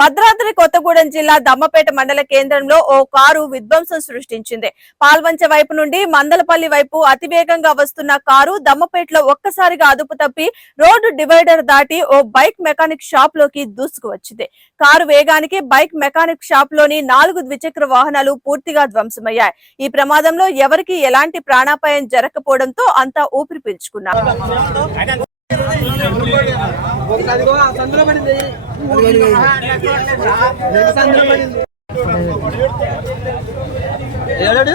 భద్రాద్రి కొత్తగూడెం జిల్లా దమ్మపేట మండల కేంద్రంలో ఓ కారు విధ్వంసం సృష్టించింది. పాల్వంచ వైపు నుండి మందలపల్లి వైపు అతివేగంగా వస్తున్న కారు దమ్మపేటలో ఒక్కసారిగా అదుపు తప్పి రోడ్డు డివైడర్ దాటి ఓ బైక్ మెకానిక్ షాప్ లోకి దూసుకువచ్చింది. కారు వేగానికి బైక్ మెకానిక్ షాప్ లోని 4 ద్విచక్ర వాహనాలు పూర్తిగా ధ్వంసమయ్యాయి. ఈ ప్రమాదంలో ఎవరికీ ఎలాంటి ప్రాణాపాయం జరగకపోవడంతో అంతా ఊపిరి పీల్చుకున్నారు. ఏడాడు